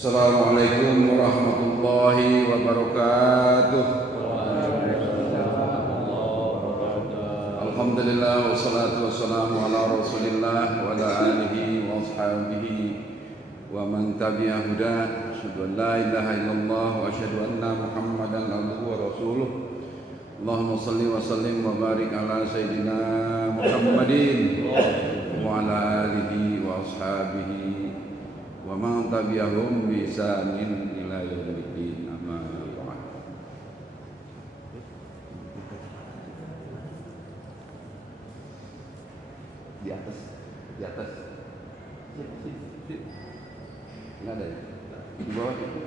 Assalamualaikum warahmatullahi wabarakatuh. Alhamdulillah wassalatu wassalamu ala Rasulillah wa ala alihi wa ashabihi wa man tabi'a huda. Asyhadu an la ilaha illallah wa asyhadu anna Muhammadan abduhu wa rasuluh. Allahumma shalli wa sallim wa barik ala sayyidina Muhammadin wa ala alihi wa ashabihi wa man tabi'ahum bi ihsanin ila yaumiddin. Amma ba'd. Di atas. Enggak ada ya? Di bawah itu.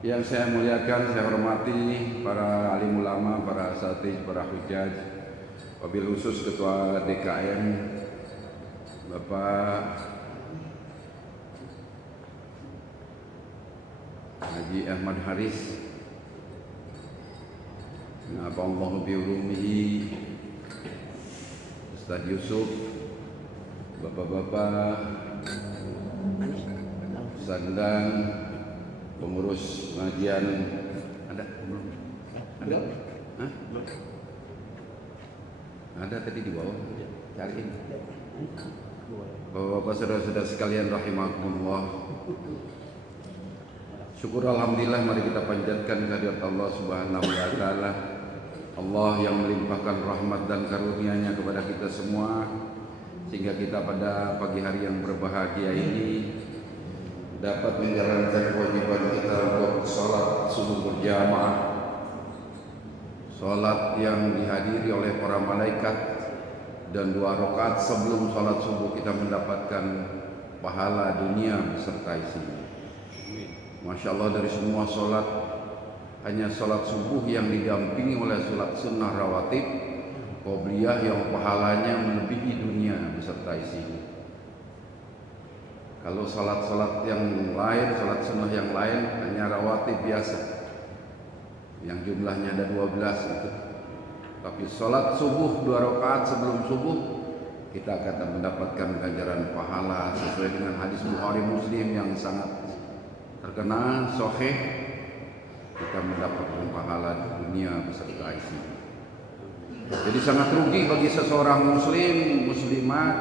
Yang saya muliakan, saya hormati para alim ulama, para asatidz, para hujjaj, wabil khusus Ketua DKM Bapak Haji Ahmad Haris, nafa'allahu bi ulumihi, Ustaz Yusuf, Bapak-bapak, Sandang, pengurus pengajian. Ada belum? Ada? Hah? Ada tadi di bawah. Cariin. Bapak-bapak, saudara-saudara sekalian rahimakumullah. Syukur alhamdulillah, mari kita panjatkan kehadirat Allah Subhanahu wa taala. Allah yang melimpahkan rahmat dan karunia-Nya kepada kita semua sehingga kita pada pagi hari yang berbahagia ini dapat menjalankan kewajiban kita untuk sholat subuh berjamaah, sholat yang dihadiri oleh para malaikat, dan 2 rakaat sebelum sholat subuh kita mendapatkan pahala dunia beserta isinya. Masya Allah, dari semua sholat hanya sholat subuh yang didampingi oleh sholat sunnah rawatib qobliyah yang pahalanya melebihi dunia beserta isinya. Kalau salat-salat yang lain, salat sunnah yang lain hanya rawatib biasa yang jumlahnya ada 12 itu. Tapi salat subuh 2 rakaat sebelum subuh kita akan mendapatkan ganjaran pahala sesuai dengan hadis Bukhari Muslim yang sangat terkenal sahih. Kita mendapatkan pahala dunia beserta isinya. Jadi sangat rugi bagi seseorang muslim, muslimat,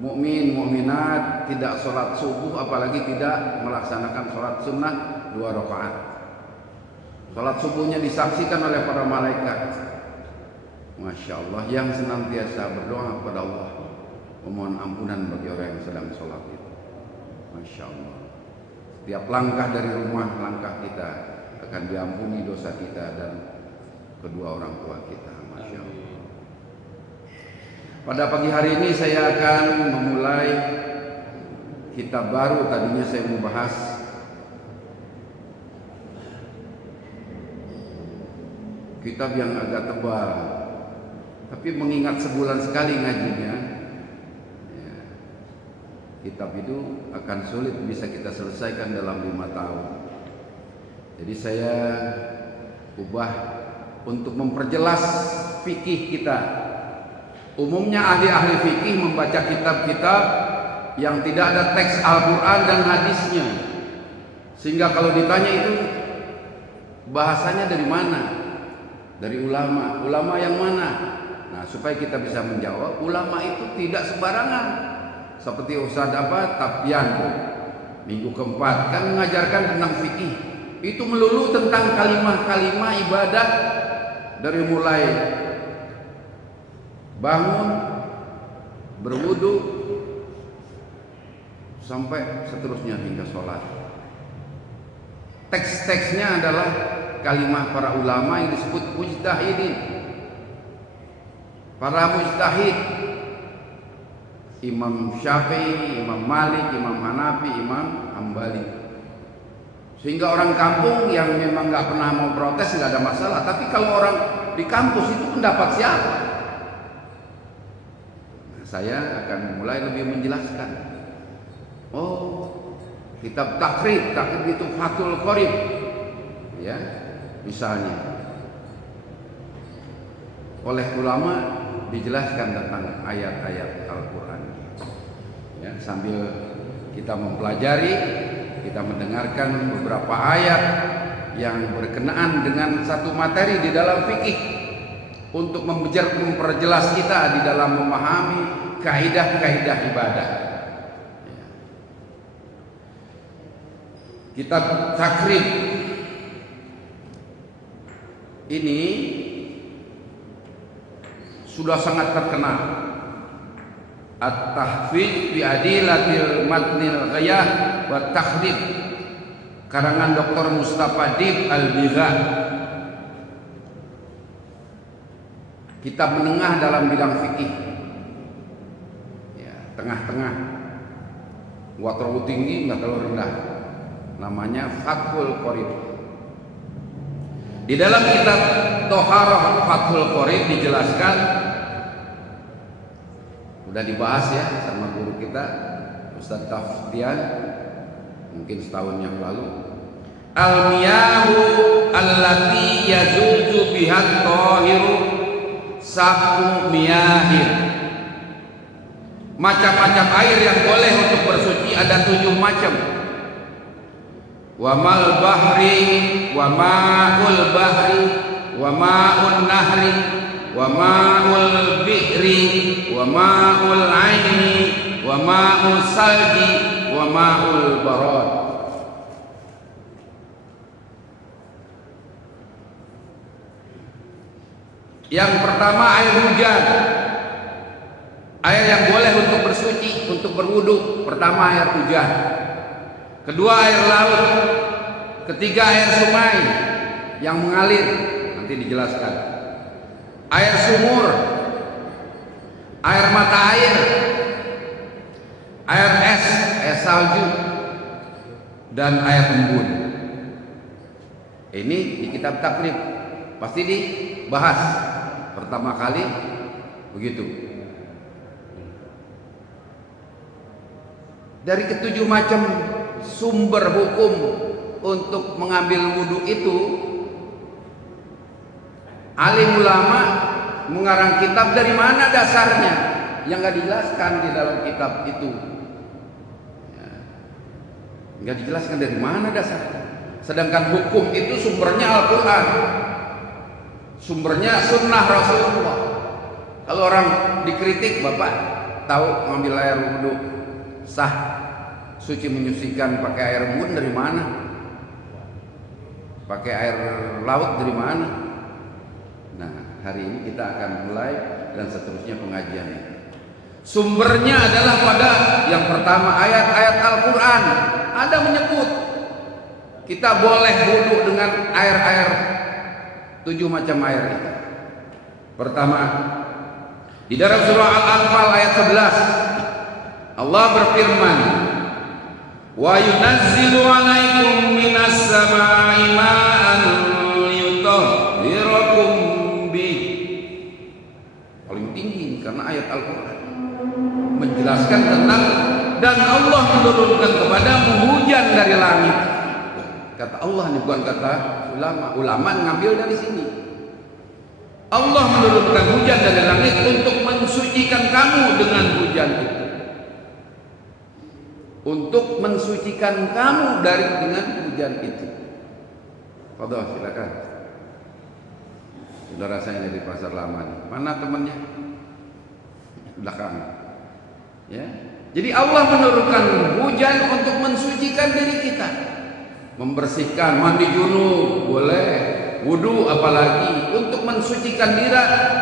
mukmin, mukminat tidak sholat subuh, apalagi tidak melaksanakan sholat sunnah 2 rakaat. Sholat subuhnya disaksikan oleh para malaikat. Masya Allah, yang senantiasa berdoa kepada Allah memohon ampunan bagi orang yang sedang sholat itu. Masya Allah, setiap langkah dari rumah, langkah kita akan diampuni dosa kita dan kedua orang tua kita. Masya Allah. Pada pagi hari ini saya akan memulai kitab baru. Tadinya saya mau bahas kitab yang agak tebal, tapi mengingat sebulan sekali ngajinya ya, kitab itu akan sulit bisa kita selesaikan dalam 5 tahun. Jadi saya ubah untuk memperjelas fikih kita. Umumnya ahli-ahli fikih membaca kitab-kitab yang tidak ada teks Al-Quran dan hadisnya, sehingga kalau ditanya itu bahasanya dari mana, dari ulama yang mana. Nah, supaya kita bisa menjawab, ulama itu tidak sembarangan. Seperti Ustaz Tapyan minggu keempat kan mengajarkan tentang fikih, itu melulu tentang kalimah-kalimah ibadah, dari mulai bangun, berwudu, sampai seterusnya hingga sholat. Teks-teksnya adalah kalimah para ulama yang disebut mujtahidin. Para mujtahid, Imam Syafi'i, Imam Malik, Imam Hanafi, Imam Hambali. Sehingga orang kampung yang memang nggak pernah mau protes nggak ada masalah. Tapi kalau orang di kampus itu pendapat siapa? Saya akan mulai lebih menjelaskan. Oh, kitab takrib itu Fathul Qorib, ya, misalnya oleh ulama dijelaskan tentang ayat-ayat Al-Quran. Ya, sambil kita mempelajari, kita mendengarkan beberapa ayat yang berkenaan dengan satu materi di dalam fikih untuk memperjelas kita di dalam memahami kaidah-kaidah ibadah. Ya. Kitab Takrib ini sudah sangat terkenal. At-Tahfiz fi Adilatil Matnil Ghayah wa Takhrib, karangan Dr. Mustafa Dib Al-Bigha. Kitab menengah dalam bidang fikih. Ya, tengah-tengah. Nggak terlalu tinggi, nggak terlalu rendah. Namanya Fathul Qorib. Di dalam kitab Toharah Fathul Qorib dijelaskan, udah dibahas ya sama guru kita Ustadz Taftian mungkin setahun yang lalu. Al-miyahu allati yazuzu bihat tahiru sabu miyahir. Macam-macam air yang boleh untuk bersuci ada 7 macam. Wa mal bahri wa ma'ul bahri wa ma'un nahri wa ma'ul bi'ri wa ma'ul aini wa ma'ul salji wa ma'ul barad. Yang pertama air hujan, air yang boleh untuk bersuci, untuk berwudu. Pertama air hujan, kedua air laut, ketiga air sungai yang mengalir, nanti dijelaskan, air sumur, air mata air es salju, dan air embun. Ini di kitab Takrib pasti dibahas pertama kali begitu. Dari ketujuh macam sumber hukum untuk mengambil wudhu itu, alim ulama mengarang kitab dari mana dasarnya yang nggak dijelaskan di dalam kitab itu. Nggak dijelaskan dari mana dasarnya. Sedangkan hukum itu sumbernya Al-Quran, sumbernya sunnah Rasulullah. Kalau orang dikritik, Bapak tahu ngambil air wudhu sah, suci menyucikan pakai air embun dari mana? Pakai air laut dari mana? Nah, hari ini kita akan mulai dan seterusnya pengajian. Sumbernya adalah pada yang pertama ayat-ayat Al-Quran. Ada menyebut kita boleh wudhu dengan air-air 7 macam air itu. Pertama, di dalam surah Al-Anfal ayat 11 Allah berfirman, wa yunazzilu 'alaikum minas samaa'i ma'an liyutahhirakum bih. Paling tinggi karena ayat Al-Quran menjelaskan tentang dan Allah menurunkan kepadamu hujan dari langit. Kata Allah, ini bukan kata ulama. Ulama ngambil dari sini. Allah menurunkan hujan dari langit untuk mensucikan kamu dengan hujan itu. Untuk mensucikan kamu dengan hujan itu. Fadhil, silakan. Saudara saya dari Pasar Lama nih. Mana temannya? Belakang. Ya. Jadi Allah menurunkan hujan untuk mensucikan diri kita. Membersihkan, mandi junub boleh, wudu apalagi, untuk mensucikan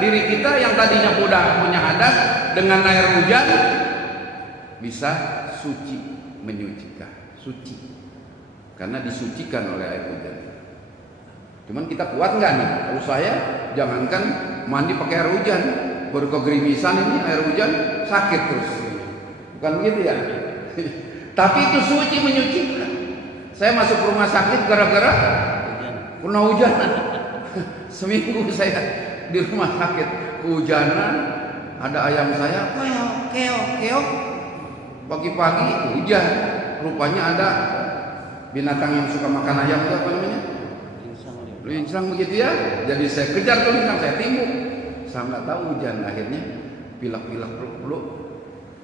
diri kita yang tadinya mudah punya hadas, dengan air hujan bisa suci, menyucikan, suci karena disucikan oleh air hujan. Cuman kita kuat nggak nih? Kalau saya jangankan mandi pakai air hujan, baru kegerimisan ini air hujan sakit terus, bukan begitu ya? Tapi itu suci, menyucikan. Saya masuk rumah sakit gara-gara kena hujanan. Seminggu saya di rumah sakit hujanan. Ada ayam saya keok. Pagi-pagi hujan. Rupanya ada binatang yang suka makan ayam itu apa namanya? Lincang begitu ya. Jadi saya kejar tuh lincang, saya timbuk. saya nggak tahu hujan. Akhirnya pilek-pilek peluk,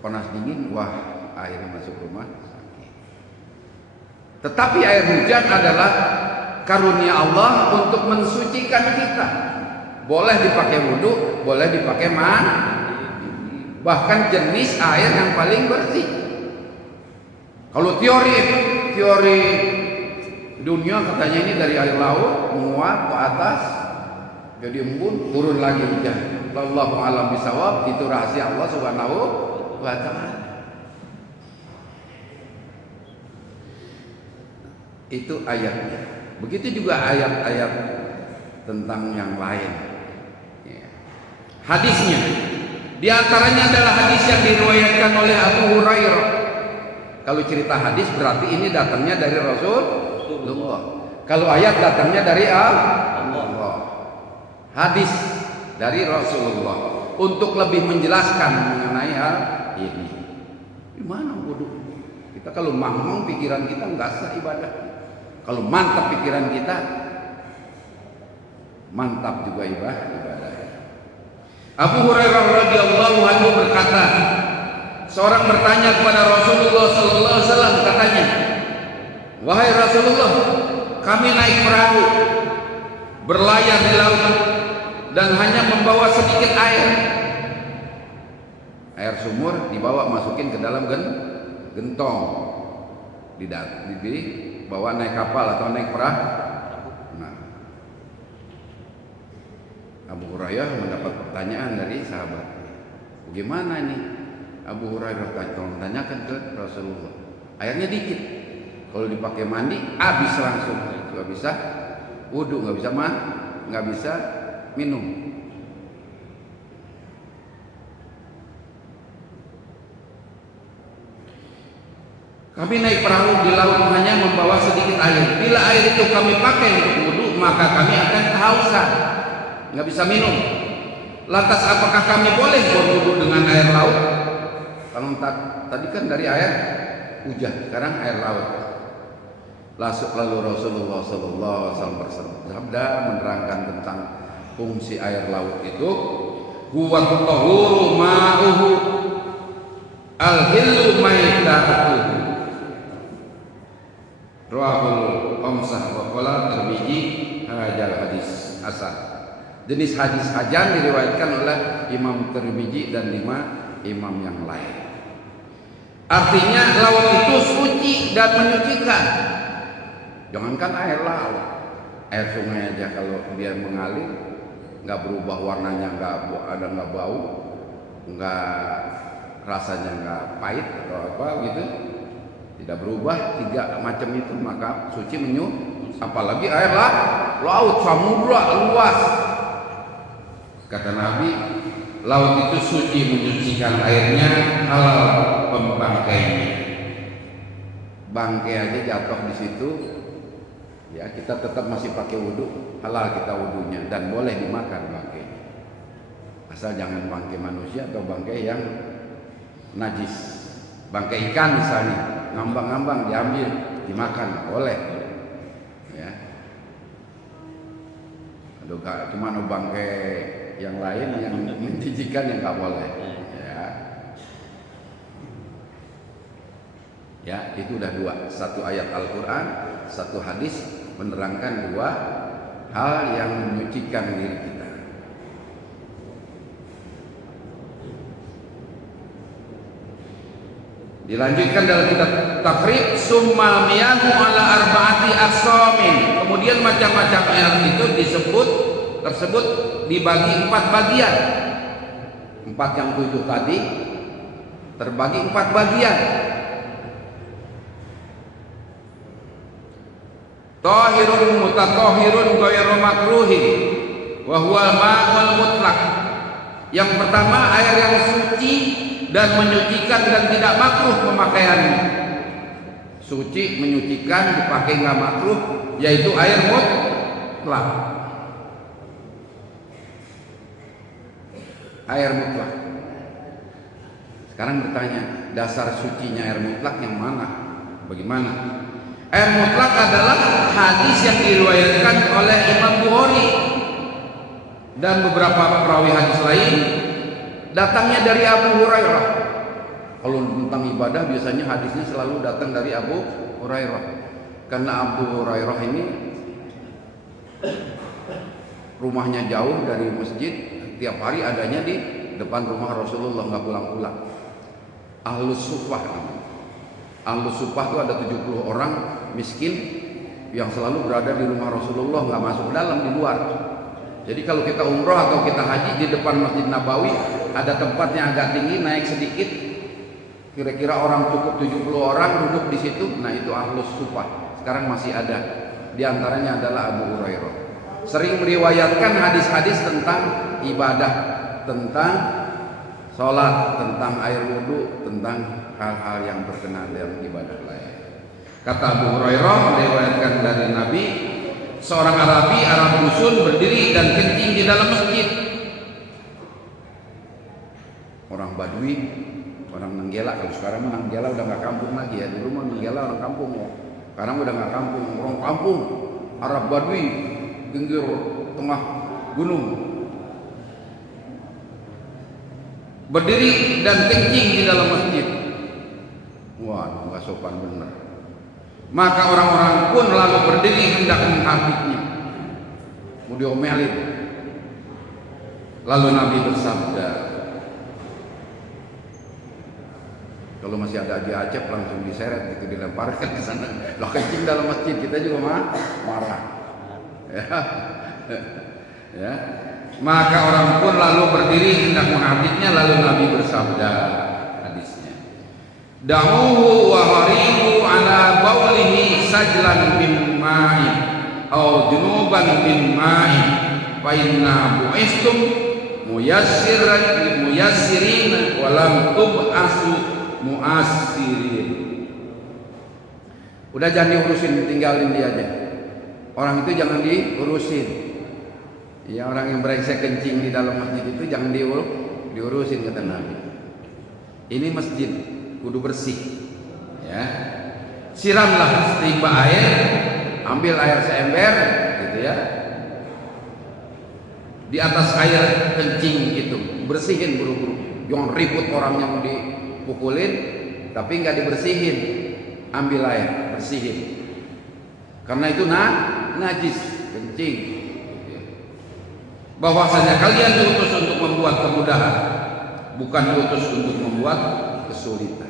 panas dingin, wah akhirnya masuk rumah sakit. Tetapi air hujan adalah karunia Allah untuk mensucikan kita. Boleh dipakai wudhu, boleh dipakai mandi, bahkan jenis air yang paling bersih. Kalau teori dunia katanya ini dari air laut menguap ke atas jadi embun, turun lagi hujan. Wallahu a'lam bishawab, itu rahasia Allah Subhanahu wa ta'ala. Itu ayatnya. Begitu juga ayat-ayat tentang yang lain. Hadisnya, di antaranya adalah hadis yang diriwayatkan oleh Abu Hurairah. Kalau cerita hadis berarti ini datangnya dari Rasulullah. Kalau ayat datangnya dari Allah. Hadis dari Rasulullah untuk lebih menjelaskan mengenai hal ini. Gimana wudu? Kita kalau mangmong pikiran kita nggak sah ibadah. Kalau mantap pikiran kita, mantap juga ibadah. Abu Hurairah radhiyallahu anhu berkata, seorang bertanya kepada Rasulullah sallallahu alaihi wasallam, katanya, "Wahai Rasulullah, kami naik perahu, berlayar di laut dan hanya membawa sedikit air. Air sumur dibawa masukin ke dalam gentong, dibawa naik kapal atau naik perahu." Nah, Abu Hurairah mendapat pertanyaan dari sahabat, bagaimana nih? Abu Hurairah tolong tanyakan ke Rasulullah. Airnya dikit, kalau dipakai mandi habis langsung, nggak bisa wudu, nggak bisa minum. Kami naik perahu di laut hanya membawa sedikit air. Bila air itu kami pakai untuk wudu, maka kami akan kehausan, nggak bisa minum. Lantas apakah kami boleh berwudu dengan air laut? Kalau tadi kan dari air hujan, sekarang air laut. Lalu Rasulullah SAW bersabda menerangkan tentang fungsi air laut itu, huwa tahuru ma'uhu al-hillu maitatuhu. Rawahul Khamsah wa qala Tirmidzi hadzal hadis hasan. Jenis hadis hajan diriwayatkan oleh Imam Tirmidzi dan 5 imam yang lain. Artinya laut itu suci dan menyucikan. Jangankan air laut, air sungai aja kalau dia mengalir nggak berubah warnanya, nggak bau, nggak rasanya nggak pahit atau apa gitu, tidak berubah 3 macam itu, maka suci apalagi air laut samudra luas. Kata Nabi, laut itu suci menyucikan airnya, halal pembangkainya. Bangkai aja jatuh di situ, ya kita tetap masih pakai wudhu, halal kita wudhunya dan boleh dimakan bangkai. Asal jangan bangkai manusia atau bangkai yang najis. Bangkai ikan misalnya, ngambang-ngambang diambil dimakan boleh. Ya. Aduh, cuma bangkai yang lain yang menjijikan yang nggak boleh. Ya, itu udah 2, 1 ayat Al-Quran, 1 hadis menerangkan 2 hal yang menyucikan diri kita. Dilanjutkan dalam kitab Taqrib, summal miyahu ala arba'ati aqsamin. Kemudian macam-macam air itu tersebut dibagi 4 bagian. 4 yang 7 tadi terbagi 4 bagian. Tahirun mutatahhirun ghairu makruhin wa huwa ma'ul mutlaq. Yang pertama, air yang suci dan menyucikan dan tidak makruh pemakaiannya. Suci, menyucikan, dipakai nggak makruh, yaitu air mutlak. Air mutlak. Sekarang bertanya, dasar sucinya air mutlak yang mana? Bagaimana? Air mutlak adalah hadis yang diriwayatkan oleh Imam Bukhari. Dan beberapa perawi hadis lain datangnya dari Abu Hurairah. Kalau tentang ibadah biasanya hadisnya selalu datang dari Abu Hurairah. Karena Abu Hurairah ini rumahnya jauh dari masjid, tiap hari adanya di depan rumah Rasulullah, nggak pulang-pulang. Ahlus Sufah namanya. Ahlus Sufah itu ada 70 orang miskin yang selalu berada di rumah Rasulullah, nggak masuk dalam, di luar. Jadi kalau kita umroh atau kita haji, di depan Masjid Nabawi ada tempat yang agak tinggi, naik sedikit, kira-kira orang cukup 70 orang duduk di situ. Nah itu Ahlus Sufah, sekarang masih ada. Di antaranya adalah Abu Hurairah. Sering meriwayatkan hadis-hadis tentang ibadah, tentang sholat, tentang air wudhu, tentang hal-hal yang berkenaan dengan ibadah lain. Kata Abu Hurairah meriwayatkan dari Nabi, seorang Arabi, Arab dusun berdiri dan kencing di dalam masjid. Orang Badui, orang Nenggela, kalau sekarang Nenggela udah nggak kampung lagi ya. Dulu mah Nenggela orang kampung ya. Sekarang udah nggak kampung, orang kampung, Arab Badui, pinggir tengah gunung. Berdiri dan kencing di dalam masjid. Wah, nggak sopan bener. Maka orang-orang pun lalu berdiri hendak menghabisnya, mau diomelin. Lalu Nabi bersabda, kalau masih ada di Aceh langsung diseret gitu, dilemparkan ke sana. Loh, kencing dalam masjid, kita juga marah. Ya. Maka orang pun lalu berdiri hendak menghabisnya. Lalu Nabi bersabda, hadisnya, da'uhu wa harimu ala baulihi sajlan min ma'in au junuban min ma'in fa inna bu'istum muyassirin wa lam tub'asu mu'assirin. Udah jangan diurusin, tinggalin dia aja. Orang itu jangan diurusin. Ya, orang yang brengsek kencing di dalam masjid itu jangan diurusin, kata Nabi. Ini masjid kudu bersih, ya. Siramlah setimba air, ambil air seember, gitu ya. Di atas air kencing itu, bersihin buru-buru. Jangan ribut orang yang dipukulin, tapi nggak dibersihin. Ambil air, bersihin. Karena itu najis, kencing. Bahwasanya kalian diutus untuk membuat kemudahan, bukan diutus untuk membuat kesulitan.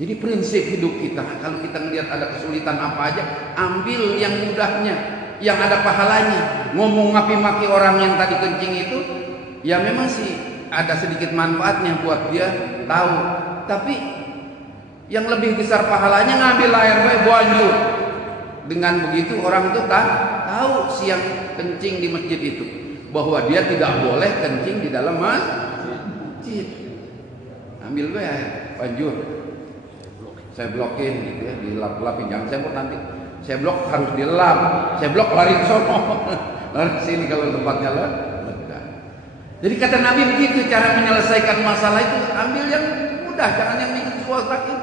Jadi prinsip hidup kita, kalau kita melihat ada kesulitan apa aja, ambil yang mudahnya, yang ada pahalanya. Ngomong ngapi-maki orang yang tadi kencing itu, ya memang sih ada sedikit manfaatnya buat dia tahu. Tapi yang lebih besar pahalanya ngambil air baik banjur. Dengan begitu orang itu tahu siang kencing di masjid itu, bahwa dia tidak boleh kencing di dalam masjid. Ambil baik air banjur. Saya blokin gitu ya, dilap-lapin, jangan saya nanti saya blok, harus dilap, saya blok lari ke sono, lari ke sini kalau tempatnya lega. Jadi kata Nabi begitu cara menyelesaikan masalah itu, ambil yang mudah, jangan yang bikin suasana.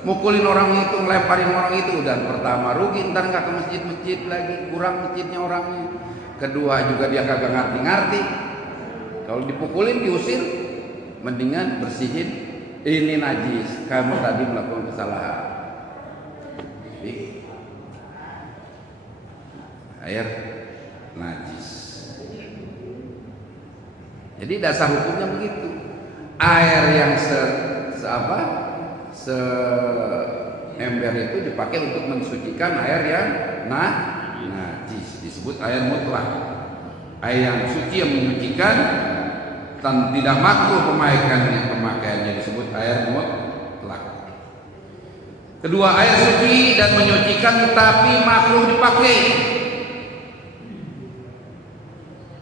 Mukulin orang itu, ngelemparin orang itu, dan pertama rugi, ntar nggak ke masjid-masjid lagi, kurang masjidnya orangnya. Kedua juga dia kagak ngerti-ngerti. Kalau dipukulin, diusir, mendingan bersihin. Ini najis, kamu tadi melakukan kesalahan. Air najis. Jadi dasar hukumnya begitu. Air yang seember itu dipakai untuk mensucikan air yang najis, disebut air mutlak. Air yang suci yang menyucikan dan tidak makruh pemakaiannya disebut air mutlak. Kedua, air suci dan menyucikan tapi makruh dipakai.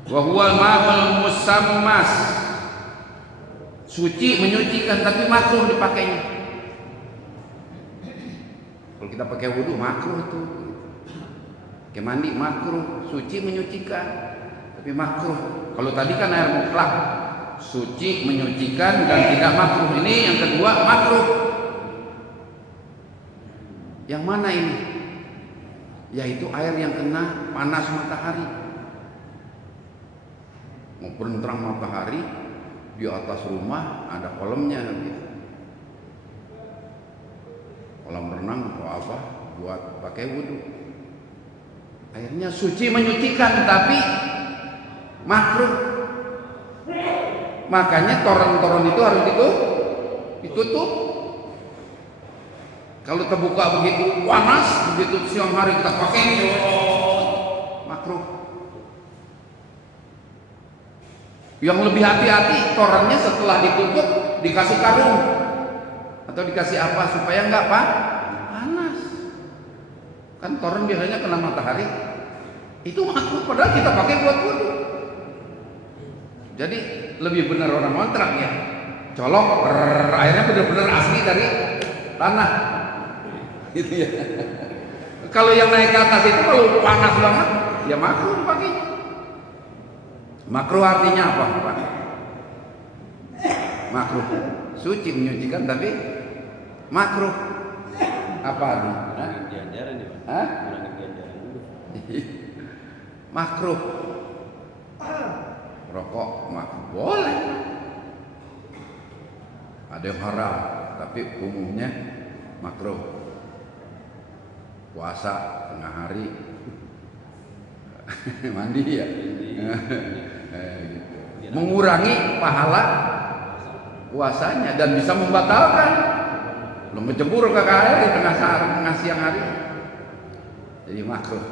Wa huwal ma'ul musammas. Suci menyucikan tapi makruh dipakainya. Kalau kita pakai wudu makruh tuh. Pakai mandi makruh, suci menyucikan tapi makruh. Kalau tadi kan air mutlak, suci menyucikan dan tidak makruh. Ini yang kedua makruh. Yang mana ini? Yaitu air yang kena panas matahari. maupun terang matahari di atas rumah ada kolamnya gitu. Kolam renang atau apa buat pakai wudhu. Airnya suci menyucikan tapi makruh. Makanya toren-toren itu harus ditutup. Kalau terbuka begitu panas, begitu siang hari kita pakai makruh. Yang lebih hati-hati torennya setelah ditutup dikasih karung atau dikasih apa supaya enggak panas. Kan toren biasanya kena matahari. Itu makruh padahal kita pakai buat wudhu. Jadi lebih benar orang ngontrak ya. Colok airnya benar-benar asli dari tanah. Gitu ya. Kalau yang naik ke atas itu kalau panas banget ya makruh pakainya. Makruh artinya apa, Pak? Makruh suci menyucikan tapi makruh apa artinya? Ganjaran ya, Pak. Hah? Kurangin ganjaran dulu. Makruh. Rokok makruh boleh. Ada yang haram tapi umumnya makruh. Puasa tengah hari mandi ya. Gitu. Mengurangi pahala puasanya dan bisa membatalkan. Belum menjemur ke air di tengah siang hari. Jadi makruh.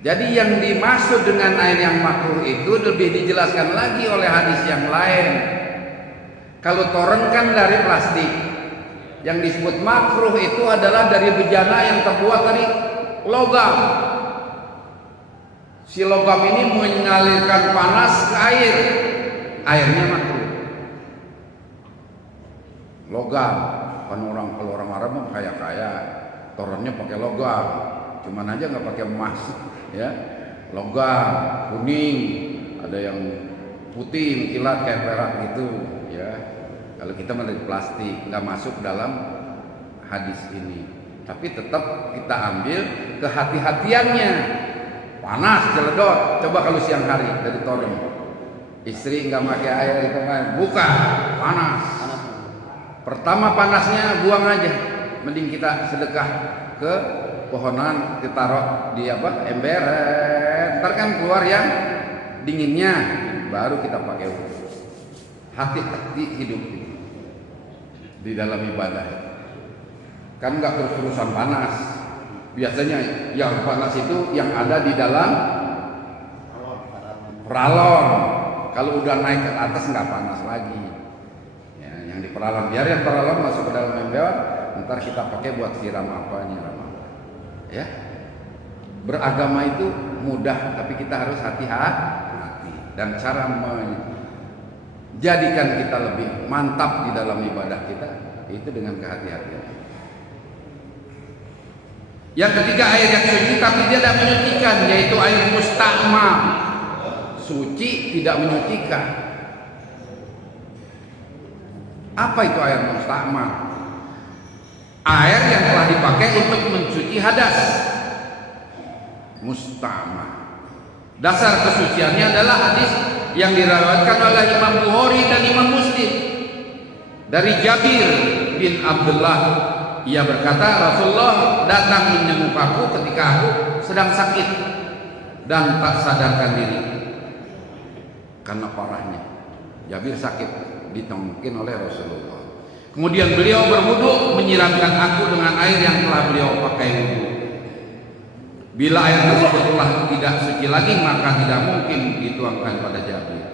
Jadi yang dimaksud dengan air yang makruh itu lebih dijelaskan lagi oleh hadis yang lain. Kalau toren kan dari plastik. Yang disebut makruh itu adalah dari bejana yang terbuat dari logam. Si logam ini mengalirkan panas ke air. Airnya makruh. Logam. Kan kalau orang Arab mah kaya-kaya. Torennya pakai logam. Cuman aja nggak pakai emas, ya. Logam, kuning, ada yang putih, kilat kayak perak gitu, ya. Kalau kita dari plastik, nggak masuk dalam hadis ini. Tapi tetap kita ambil kehati-hatiannya. Panas, celedot. Coba kalau siang hari dari toren, istri nggak pakai air itu kan, buka, panas. Pertama panasnya buang aja, mending kita sedekah ke pohonan, ditaruh di ember, ntar kan keluar yang dinginnya, baru kita pakai wudhu. Hati-hati hidup di dalam ibadah. Kan nggak terus-terusan panas. Biasanya yang panas itu yang ada di dalam peralon. Kalau udah naik ke atas nggak panas lagi. Ya, yang di peralon, biar yang peralon masuk ke dalam ember, ntar kita pakai buat siram apa, nyiram apa. Ya, beragama itu mudah, tapi kita harus hati-hati. Dan cara menjadikan kita lebih mantap di dalam ibadah kita itu dengan kehati-hatian. Yang ketiga, air yang suci tapi tidak menyucikan, yaitu air musta'mal. Suci tidak menyucikan. Apa itu air musta'mal? Air yang telah dipakai untuk mencuci hadas. Musta'mal. Dasar kesuciannya adalah hadis yang diriwayatkan oleh Imam Bukhari dan Imam Muslim dari Jabir bin Abdullah. Ia berkata, Rasulullah datang menjenguk aku ketika aku sedang sakit dan tak sadarkan diri karena parahnya. Jabir sakit ditengokin oleh Rasulullah. Kemudian beliau berwudu, menyiramkan aku dengan air yang telah beliau pakai wudu. Bila air tersebut telah tidak suci lagi, maka tidak mungkin dituangkan pada Jabir.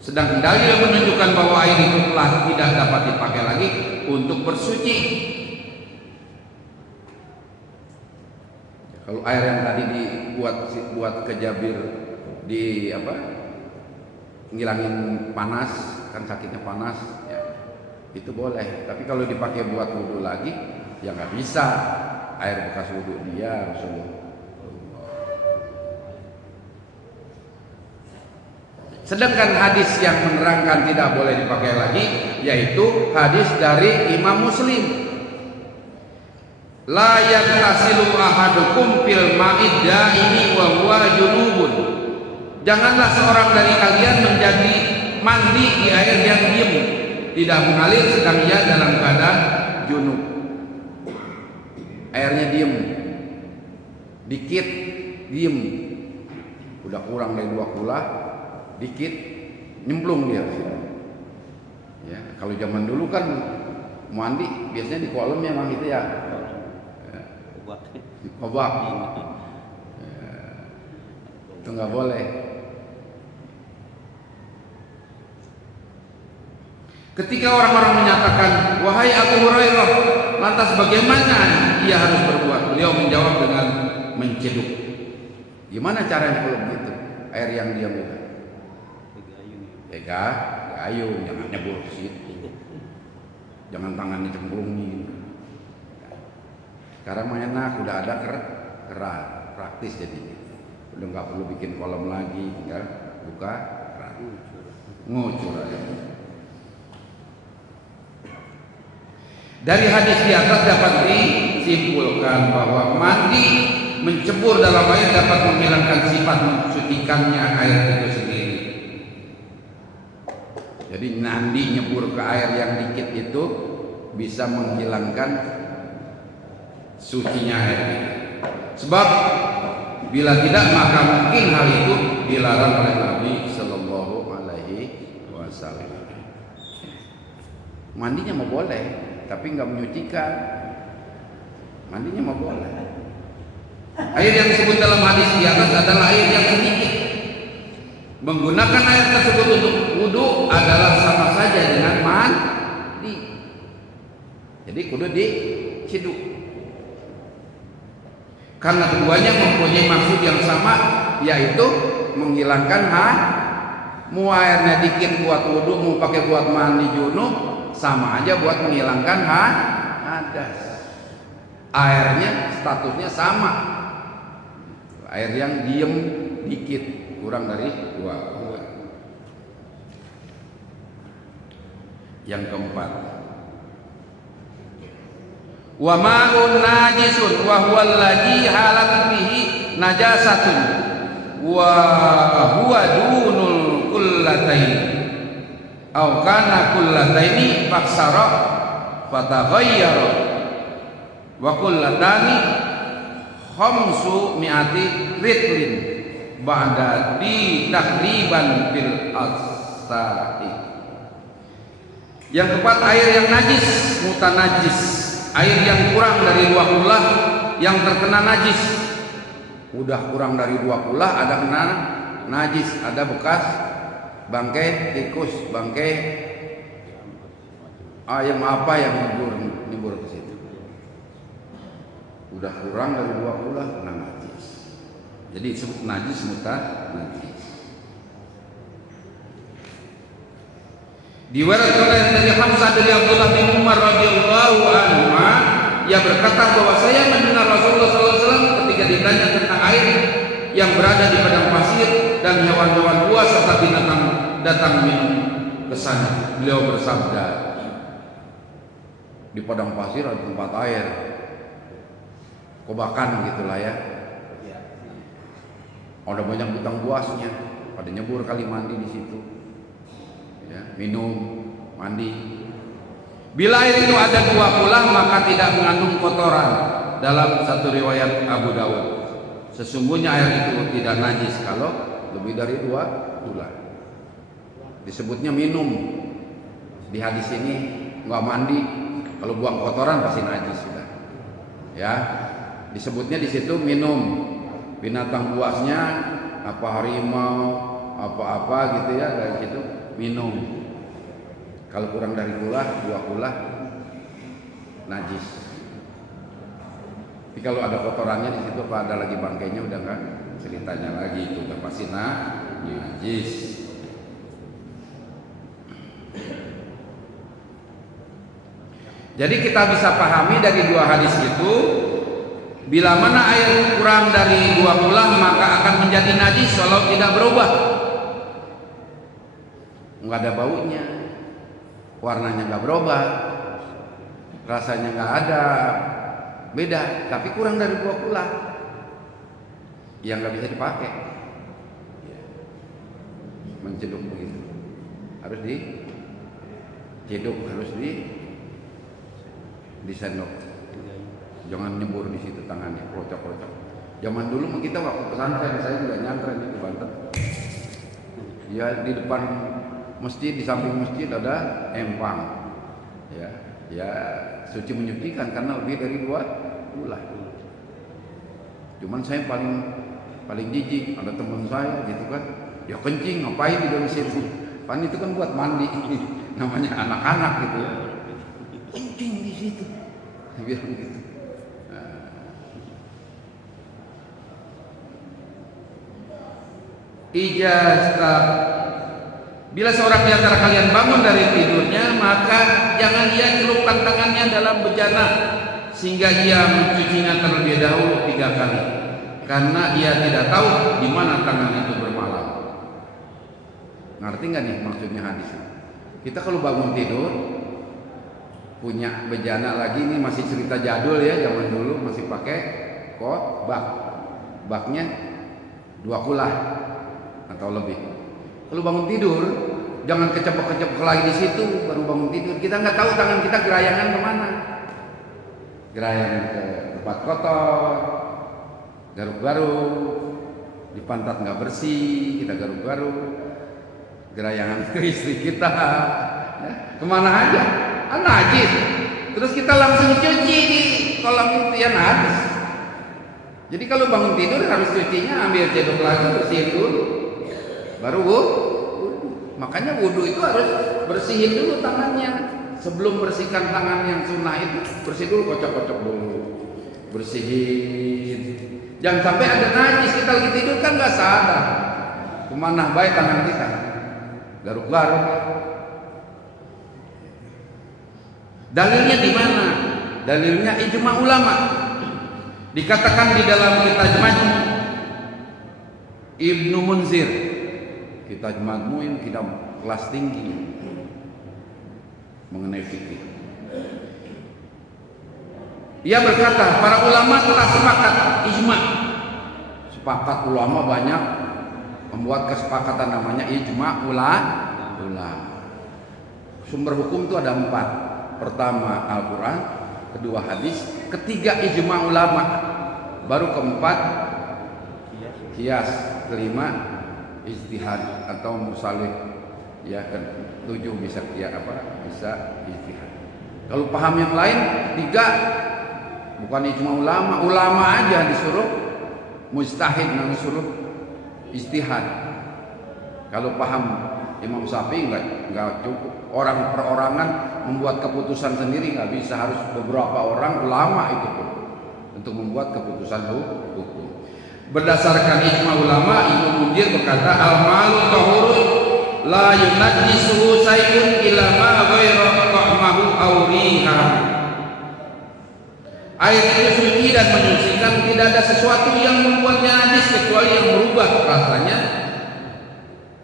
Sedang dalil menunjukkan bahwa air itu telah tidak dapat dipakai lagi untuk bersuci. Kalau air yang tadi dibuat ke Jabir di ngilangin panas, kan sakitnya panas, ya, itu boleh. Tapi kalau dipakai buat wudhu lagi, ya nggak bisa. Air bekas wudhu dia Rasulullah. Sedangkan hadis yang menerangkan tidak boleh dipakai lagi, yaitu hadis dari Imam Muslim. La yaghtasilu ahadukum fil ma'id daimi wa huwa junubun. Janganlah seorang dari kalian menjadi mandi di air yang diam, tidak mengalir sedang ia dalam keadaan junub. Airnya diem, dikit diem, udah kurang dari 2 kula, dikit nyemplung dia. Ya, kalau zaman dulu kan mandi biasanya di kolam memang itu ya, di kobak, ya, itu nggak boleh. Ketika orang-orang menyatakan, wahai Abu Hurairah, lantas bagaimana ia harus berbuat? Beliau menjawab dengan menceduk. Gimana caranya kalau begitu? Air yang diam itu. Gayung, jangan nyebur ke situ. Jangan tangannya cemplungin. Sekarang mah enak, udah ada keran, praktis jadi. Udah nggak perlu bikin kolam lagi, tinggal buka keran. Ngucur aja. Dari hadis di atas dapat disimpulkan bahwa mandi mencebur dalam air dapat menghilangkan sifat mensucikannya air itu sendiri. Jadi mandi nyebur ke air yang dikit itu bisa menghilangkan sucinya air. Sebab bila tidak maka mungkin hal itu dilarang oleh Nabi Sallallahu Alaihi Wasallam. Mandinya mau boleh, tapi nggak menyucikan. Mandinya mau boleh. Air yang disebut dalam hadis di atas adalah air yang sedikit. Menggunakan air tersebut untuk wudhu adalah sama saja dengan mandi. Jadi kudu diciduk. Karena keduanya mempunyai maksud yang sama, yaitu menghilangkan mau airnya dikit buat wudhu, mau pakai buat mandi junub, sama aja buat menghilangkan hadas. Airnya statusnya sama. Air yang diem dikit, kurang dari 2 kula. Yang keempat, wa ma'un najisun wa huwa alladhi halat bihi najasatun wa huwa dunul kullatain aw kana kullataini faksara fataghayyara wa kullatani khamsu mi'ati ritlin ba'da di takriban bil asai. Yang keempat, air yang najis, mutanajis, air yang kurang dari 2 kulah yang terkena najis. Udah kurang dari 2 kulah ada kena najis, ada bekas bangkai tikus, bangkai ayam apa yang nyebur ke situ. Udah kurang dari 2 kulah kena najis. Jadi disebut najis mutanajis. Diwariskan dari Hamzah dari Abdullah bin Umar radhiyallahu anhu, ia berkata bahwa saya mendengar Rasulullah SAW ketika ditanya tentang air yang berada di padang pasir dan hewan-hewan buas serta binatang datang minum ke sana. Beliau bersabda, di padang pasir ada tempat air, kobakan gitulah ya. Ada banyak binatang buasnya, pada nyebur kali mandi di situ. Ya, minum, mandi. Bila air itu ada 2 kulah maka tidak mengandung kotoran. Dalam satu riwayat Abu Dawud, sesungguhnya air itu tidak najis kalau lebih dari 2 kulah. Disebutnya minum. Di hadis ini nggak mandi, kalau buang kotoran pasti najis sudah. Ya, disebutnya di situ minum. Binatang buasnya apa harimau, apa-apa gitu ya, dari situ minum. Kalau kurang dari kulah, 2 kulah najis. Tapi kalau ada kotorannya di situ, apa ada lagi bangkainya, udah enggak ceritanya lagi, itu udah pasti najis. Jadi kita bisa pahami dari 2 hadis itu, bila mana air kurang dari 2 kulah maka akan menjadi najis walau tidak berubah. Nggak ada baunya, warnanya nggak berubah, rasanya nggak ada, beda, tapi kurang dari 2 kula yang nggak bisa dipakai. Menceduk begitu, harus diceduk, harus disendok. Jangan nyebur di situ tangannya, krocok-krocok. Zaman dulu kita waktu pesantren, saya juga nyantren di Banten. Ya di depan masjid, di samping masjid ada empang. Ya suci menyucikan karena lebih dari 2 bulan. Cuman saya paling jijik, ada teman saya gitu kan, ya kencing ngapain di dalam situ? Pan itu kan buat mandi, namanya anak-anak gitu ya. Kencing di situ, dia bilang gitu. Ijazah. Bila seorang di antara kalian bangun dari tidurnya, maka jangan ia celupkan tangannya dalam bejana sehingga ia mencucinya terlebih dahulu 3 kali, karena ia tidak tahu di mana tangan itu bermalam. Ngerti nggak nih maksudnya hadis? Kita kalau bangun tidur punya bejana lagi, ini masih cerita jadul ya, zaman dulu masih pakai baknya 2 kulah atau lebih. Kalau bangun tidur jangan kecepok-kecepok lagi di situ baru bangun tidur. Kita nggak tahu tangan kita gerayangan kemana. Gerayangan ke tempat kotor, garuk-garuk, di pantat nggak bersih, kita garuk-garuk. Gerayangan ke istri kita, ya, kemana aja, najis. Terus kita langsung cuci di kolam itu, ya najis. Jadi kalau bangun tidur harus cucinya, ambil cedok lagi, bersihin dulu, baru wudhu. Makanya wudhu itu harus bersihin dulu tangannya. Sebelum bersihkan tangan yang sunnah itu, bersih dulu, kocok-kocok dulu, bersihin. Jangan sampai ada najis, kita lagi tidur kan nggak sadar kemana baik tangan kita, garuk-garuk. Dalilnya di mana? Dalilnya ijma ulama. Dikatakan di dalam kitab Majmu' Ibnu Munzir, kitab Majmu' ini kitab kelas tinggi mengenai fikih. Ia berkata, para ulama telah sepakat, ijma. Sepakat ulama banyak membuat kesepakatan namanya ijma ulama. Sumber hukum itu ada 4. Pertama Al-Quran, kedua hadis, ketiga ijma ulama, baru keempat qiyas, kelima ijtihad atau musalih, ya kan, 7 bisa bisa ijtihad. Kalau paham yang lain 3 bukan ijma ulama aja disuruh mujtahid, nang disuruh ijtihad. Kalau paham Imam Syafi'i enggak cukup, orang perorangan membuat keputusan sendiri nggak bisa, harus beberapa orang ulama itu pun untuk membuat keputusan hukum. Berdasarkan ijma ulama, Ibnu Munzir berkata, al-malu tahurun la yunajjisuhu shay'un illa ma ghayra ta'mahu aw riha. Air itu suci dan menyucikan, tidak ada sesuatu yang membuatnya najis kecuali yang merubah rasanya,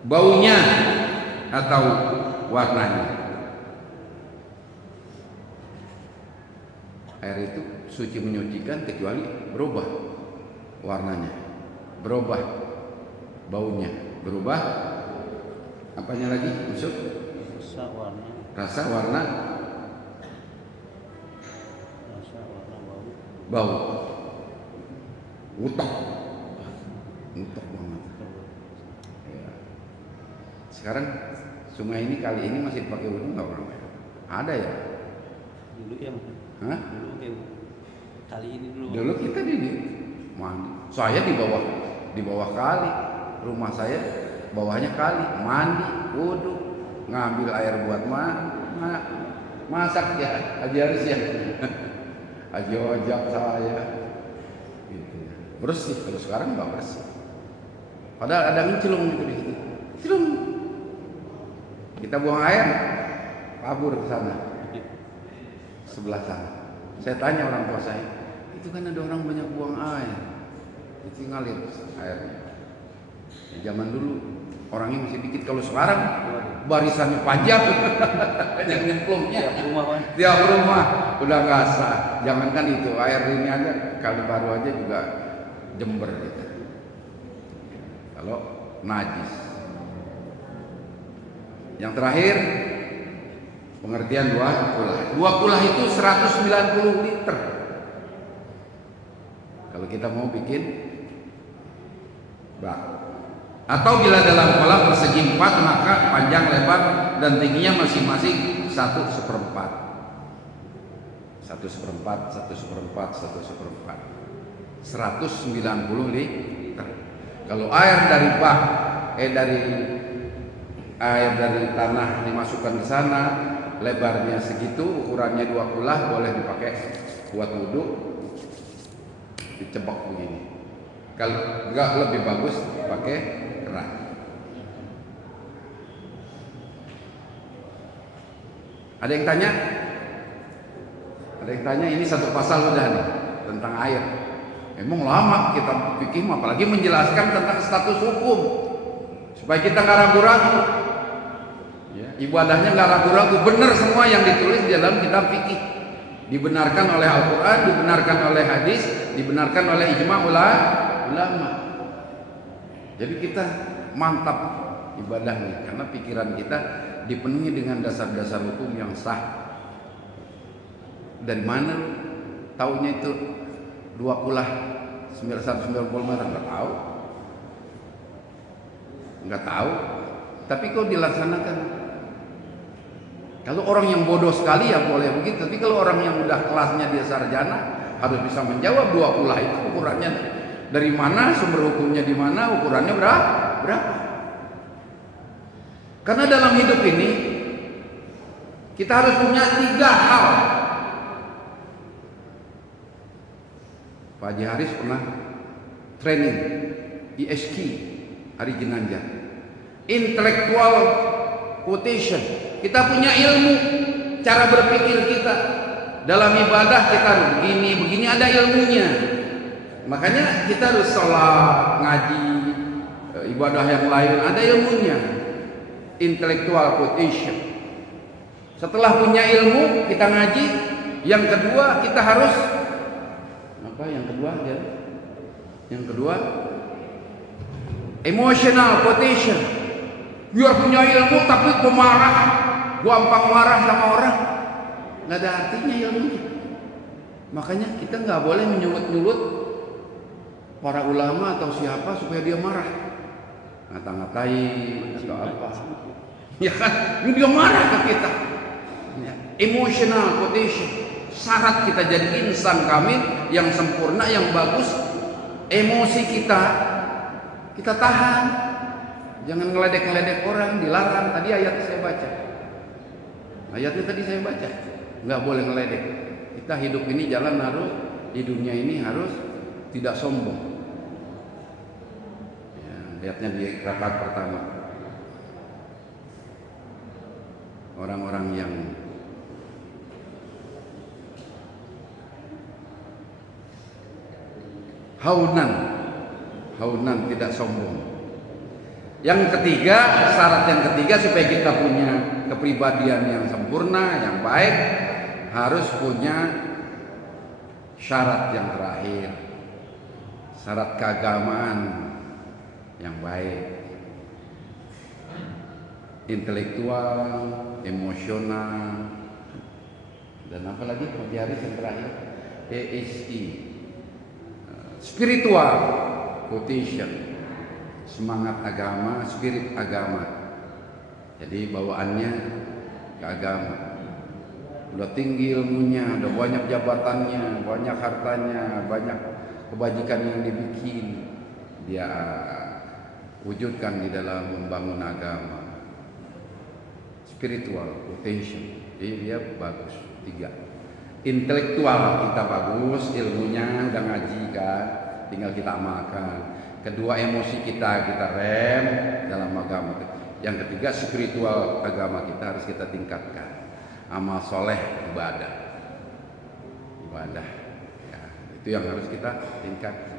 baunya atau warnanya. Air itu suci menyucikan kecuali berubah warnanya, berubah baunya, berubah apanya lagi? Maksud? Rasa, warna, bau. Utok banget. Ya. Sekarang sungai ini kali ini masih pakai wudhu nggak orang? Ada ya? Dulu ya. Hah? Kali ini dulu. Dulu kita di mandi. Saya di bawah kali. Rumah saya bawahnya kali. Mandi, wudhu, ngambil air buat masak ya. Haji Haris ya. Haji Ojak saya. Gitu. Bersih. Kalau sekarang nggak bersih. Padahal ada ngecelung gitu di situ. Celung. Kita buang air, kabur ke sana. Sebelah sana. Saya tanya orang tua saya, itu kan ada orang banyak buang air, itu ngalir airnya. Ya, zaman dulu orangnya masih dikit, kalau sekarang barisannya panjang, banyak nyemplungnya. Tiap rumah udah nggak sah. Jangankan itu, air ini aja kali baru aja juga jember gitu. Kalau najis. Yang terakhir, pengertian dua kulah. Dua kulah itu 190 liter. Kalau kita mau bikin bak. Atau bila dalam kolam persegi 4, maka panjang, lebar, dan tingginya masing-masing 1/4. 1/4, 1/4, 1/4. 190 liter. Kalau air dari bak, dari air dari tanah dimasukkan ke sana, lebarnya segitu, ukurannya 2 kulah, boleh dipakai buat wudhu, dicebok begini. Kalau enggak, lebih bagus pakai keran. Ada yang tanya? Ada yang tanya, ini satu pasal udah nih tentang air. Emang lama kita fikih, apalagi menjelaskan tentang status hukum supaya kita nggak ragu-ragu. Ya, ibadahnya nggak ragu-ragu, benar semua yang ditulis di dalam kitab fikih. Dibenarkan oleh Al-Quran, dibenarkan oleh hadis, dibenarkan oleh ijma' ulama. Jadi kita mantap ibadahnya karena pikiran kita dipenuhi dengan dasar-dasar hukum yang sah. Dari mana taunya itu 2 kulah 190 meter? Nggak tahu. Tapi kok dilaksanakan? Kalau orang yang bodoh sekali ya boleh begitu. Tapi kalau orang yang udah kelasnya dia sarjana, harus bisa menjawab 2 kulah itu ukurannya dari mana, sumber hukumnya di mana, ukurannya berapa. Karena dalam hidup ini kita harus punya 3 hal. Pak Haji Haris pernah training ISQ, hari Ginanjar, intellectual quotation. Kita punya ilmu, cara berpikir kita dalam ibadah kita begini ada ilmunya. Makanya kita harus sholat, ngaji, ibadah yang lain ada ilmunya. Intellectual quotation. Setelah punya ilmu, kita ngaji. Yang kedua, kita harus apa? Yang kedua, emotional quotation. Biar punya ilmu tapi pemarah, gampang marah sama orang, nggak ada artinya ilmunya. Makanya kita nggak boleh menyulut-nyulut para ulama atau siapa supaya dia marah, ngata-ngatain atau apa. Ya kan, dia marah ke kita. Ya. Emotional quotation, syarat kita jadi insan kamil yang sempurna, yang bagus. Emosi kita tahan, jangan ngeledek-ngeledek orang, dilarang. Tadi ayat saya baca, ayatnya tadi saya baca, nggak boleh ngeledek. Kita hidup ini jalan harus di dunia ini harus tidak sombong. Ya, ayatnya di rakaat pertama. Orang-orang yang haunan tidak sombong. Yang ketiga, syarat yang ketiga supaya kita punya kepribadian yang sempurna, yang baik, harus punya syarat yang terakhir, syarat keagamaan yang baik. Intelektual, emosional, dan apa lagi Haji Haris yang terakhir? ESI, spiritual quotation, semangat agama, spirit agama. Jadi bawaannya ke agama. Udah tinggi ilmunya, udah banyak jabatannya, banyak hartanya, banyak kebajikan yang dibikin, dia wujudkan di dalam membangun agama. Spiritual quotation, jadi dia bagus. 3. Intelektual kita bagus, ilmunya udah ngaji kan, tinggal kita amalkan. Kedua, emosi kita rem dalam agama. Yang ketiga, spiritual agama kita harus kita tingkatkan. Amal soleh, ibadah ya, itu yang harus kita tingkatkan.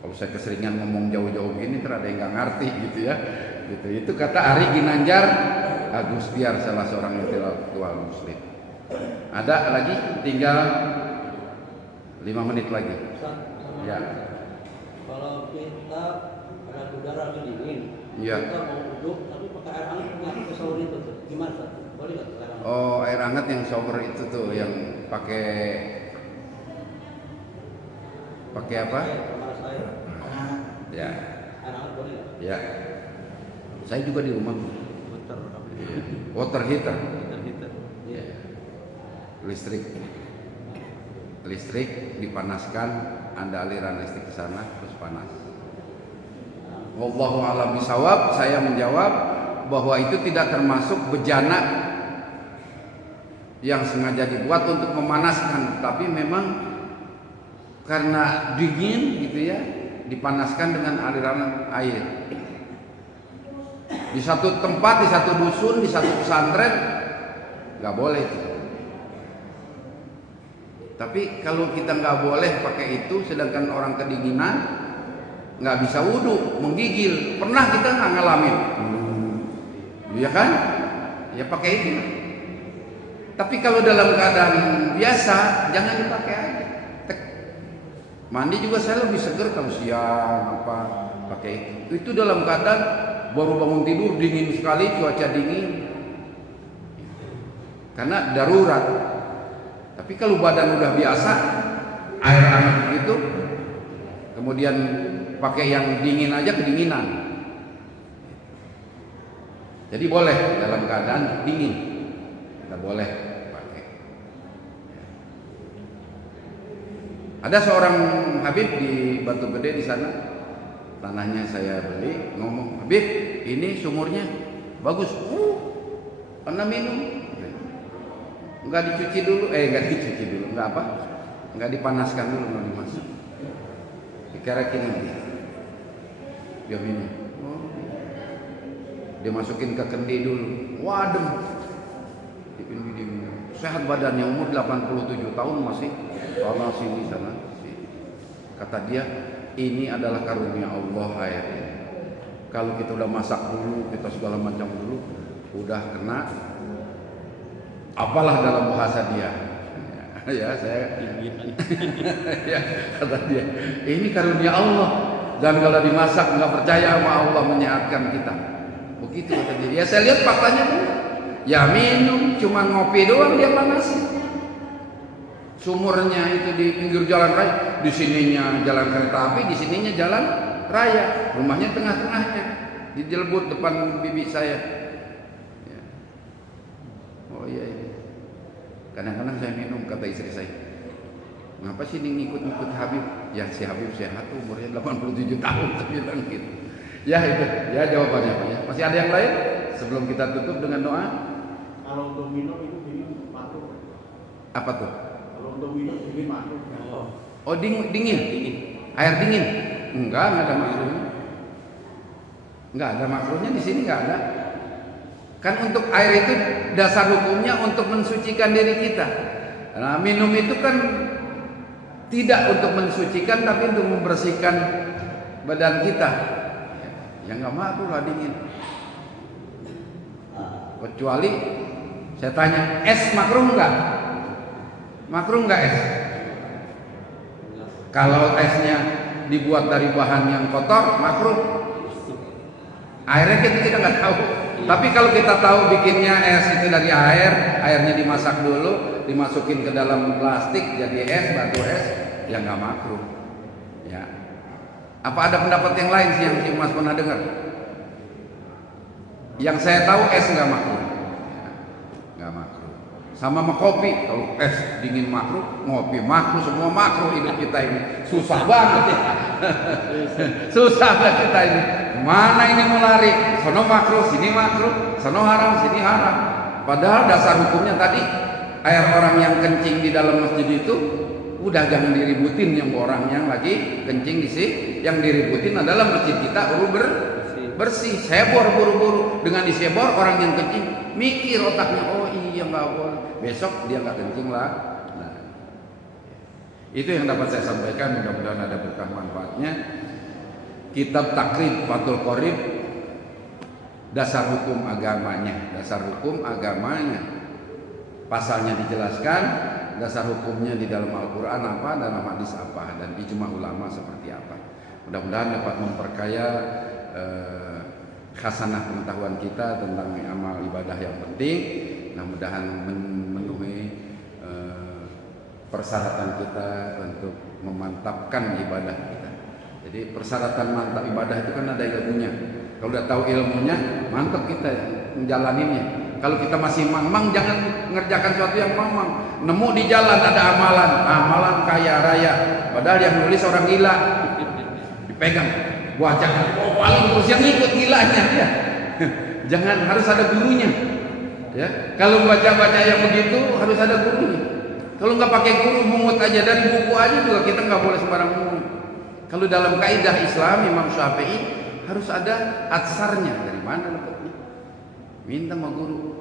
Kalau saya keseringan ngomong jauh-jauh gini, terada yang nggak ngerti gitu ya. Gitu. Itu kata Ari Ginanjar Agustiar, salah seorang intelektual muslim. Ada lagi? Tinggal 5 menit lagi. Ya. Kalau kita ada udara lagi dingin, Ya. kita mau uduk tapi pakai air hangat nggak pakai shower itu tuh. Gimana Ustaz? Boleh nggak air hangat? Oh, air hangat yang shower itu tuh yang pakai apa? Pemanas air. Ya. Air hangat boleh nggak? Ya. Saya juga di rumah. Water apa? Water heater. Heater. Iya. Listrik dipanaskan, ada aliran listrik ke sana terus panas. Wallahu a'lam bishawab. Saya menjawab bahwa itu tidak termasuk bejana yang sengaja dibuat untuk memanaskan, tapi memang karena dingin gitu ya, dipanaskan dengan aliran air. Di satu tempat, di satu dusun, di satu pesantren nggak boleh itu. Tapi kalau kita nggak boleh pakai itu, sedangkan orang kedinginan nggak bisa wudhu, menggigil, pernah kita nggak ngalamin? Iya kan? Ya pakai itu. Tapi kalau dalam keadaan biasa, jangan dipakai aja. Mandi juga saya lebih seger kalau siang apa pakai itu. Itu dalam keadaan baru bangun tidur dingin sekali, cuaca dingin. Karena darurat. Tapi kalau badan udah biasa, air hangat begitu, kemudian pakai yang dingin aja kedinginan. Jadi boleh dalam keadaan dingin, kita boleh pakai. Ada seorang Habib di Batu Gede di sana, tanahnya saya beli, ngomong, Habib, ini sumurnya bagus, pernah minum. Enggak dicuci dulu, enggak apa? Enggak dipanaskan dulu, enggak dimasak. Dikerekin nanti. Dia minum. Dia masukin ke kendi dulu. Wadem. Dia minum. Sehat badannya, umur 87 tahun masih sana sini sana. Kata dia, ini adalah karunia Allah air ini. Kalau kita udah masak dulu, kita segala macam dulu, udah kena apalah dalam bahasa dia. Ya, saya ya, kata dia, ini karunia Allah. Dan kalau dimasak nggak percaya sama Allah menyehatkan kita. Begitu kata dia. Ya saya lihat faktanya tuh. Ya minum, cuma ngopi doang dia panasin. Sumurnya itu di pinggir jalan raya, di sininya jalan kereta api, di sininya jalan raya. Rumahnya tengah-tengahnya, di Jelebut depan bibi saya. Oh iya. Kadang-kadang saya minum, kata istri saya, ngapa sih ini ngikut-ngikut Habib? Ya si Habib sehat, umurnya 87 tahun, saya bilang gitu. Ya itu, ya jawabannya Pak ya. Masih ada yang lain? Sebelum kita tutup dengan doa. Kalau untuk minum itu dingin makruh. Apa tuh? Kalau untuk minum dingin makruh. Oh dingin. Air dingin? Enggak ada makruhnya. Enggak ada makruhnya di sini, enggak ada. Kan untuk air itu dasar hukumnya untuk mensucikan diri kita. Nah, minum itu kan tidak untuk mensucikan tapi untuk membersihkan badan kita. Ya nggak makruh lah dingin. Kecuali saya tanya, es makruh nggak? Makruh nggak es? Kalau esnya dibuat dari bahan yang kotor, makruh. Airnya kita nggak tahu. Tapi kalau kita tahu bikinnya es itu dari airnya dimasak dulu, dimasukin ke dalam plastik jadi es, batu es, ya nggak makruh. Ya. Apa ada pendapat yang lain sih yang si Mas pernah dengar? Yang saya tahu es nggak makruh, ya, nggak makruh. Sama kopi, kalau es dingin makruh, ngopi makruh, semua makruh hidup kita ini. Susah banget ya. Susah banget kita ini. Mana ini mau lari? Sono makruh, sini makruh, sono haram, sini haram. Padahal dasar hukumnya tadi air orang yang kencing di dalam masjid itu udah jangan diributin yang orang yang lagi kencing di sini. Yang diributin adalah masjid kita bersih. Sebor buru-buru dengan disebor orang yang kencing mikir otaknya, oh iya nggak boleh. Besok dia nggak kencing lah. Nah, itu yang dapat saya sampaikan. Mudah-mudahan ada berkah manfaatnya. Kitab Takrib Fathul Qorib, dasar hukum agamanya. pasalnya dijelaskan, dasar hukumnya di dalam Al-Quran apa, dalam hadis apa, dan ijma ulama seperti apa. Mudah-mudahan dapat memperkaya khasanah pengetahuan kita tentang amal ibadah yang penting. Mudah-mudahan memenuhi persyaratan kita untuk memantapkan ibadah kita. Jadi persyaratan mantap ibadah itu kan ada ilmunya. Kalau udah tahu ilmunya, mantap kita menjalaninnya. Kalau kita masih mang-mang, jangan mengerjakan sesuatu yang mang-mang. Nemu di jalan ada amalan kaya raya, padahal yang nulis orang gila. Dipegang, baca, paling terus yang ikut gilanya ya. Jangan, harus ada gurunya. Ya, kalau baca-baca yang begitu harus ada gurunya. Kalau nggak pakai guru, mungut aja dari buku aja juga kita nggak boleh sembarang mungut. Kalau dalam kaidah Islam Imam Syafi'i harus ada atsarnya. Dari mana dapatnya? Minta sama guru.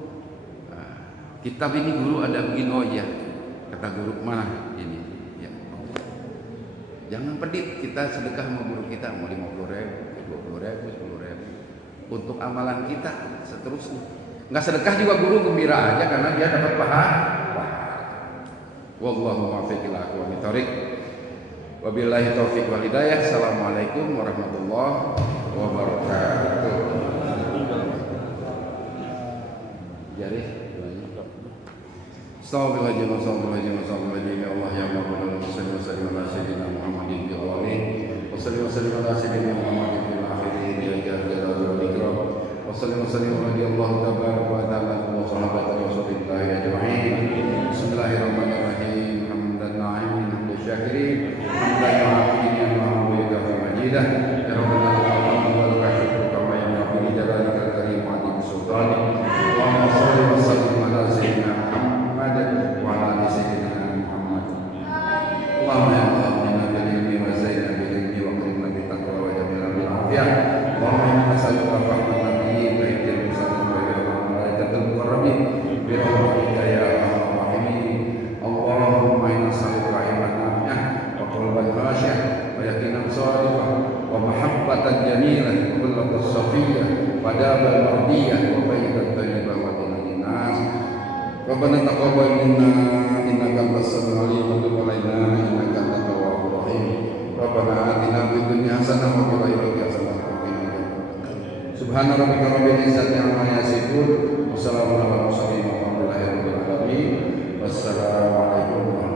Kitab ini guru ada begini, oh iya, kata guru mana ini ya. Jangan pedit kita sedekah sama guru kita, mau 50.000, 20.000, 10.000 untuk amalan kita seterusnya. Nggak sedekah juga guru gembira aja karena dia dapat pahala. Wallahu muwaffiq ila aqwamit thoriq. Wabillahi taufiq wal hidayah. Assalamualaikum warahmatullahi wabarakatuh. Jadi Astagfirullahaladzim, ya Allah ya Allah, sallallahu alaihi wa sallam Muhammadin bi awwalin wa sallallahu ala sayyidina Muhammadin bil akhirin ya jalal wal ikram wa sallallahu radhiyallahu tabaraka wa ta'ala wa sahabati Rasulillah ajma'in. Bismillahirrahmanirrahim. Hamdan na'imin hamdan syakirin hamdan ma'abidin ma'abidin wa majidah ya rabbana al-hamdu wa al-syukru kama yanbaghi li jalalika al-karim wa li sultanik. Allahumma shalli wa sallim ala sayyidina wa ala sayyidina Muhammad. Allahumma ya Allah, inna bil ilmi wa zayyana bil ilmi wa qrimna bit taqwa wa jamilna bil afiyah. Allahumma inna nas'aluka fahma nabiyyin wa ihdil mursalin wa ilham malaikatil muqarrabin bi rahmatika ya arhamar rahimin. Allahumma inna nas'aluka ilman nafi'an wa qalban khashi'an wa yaqinan shadiqan wa mahabbatan jamilan wa qullatan safiyyah wa daban mardiyah wa bayyatan thayyibah wa dinas. Rabbana taqabbal minna innaka antas samiul alim wa tub alaina innaka antat tawwabur rahim. Rabbana atina fid dunya hasanah wa fil akhirati hasanah wa qina adzabannar. Subhana rabbika rabbil izzati amma yasifun wa salamun alal mursalin walhamdulillahi rabbil alamin. Wassalamu alaikum warahmatullahi wabarakatuh.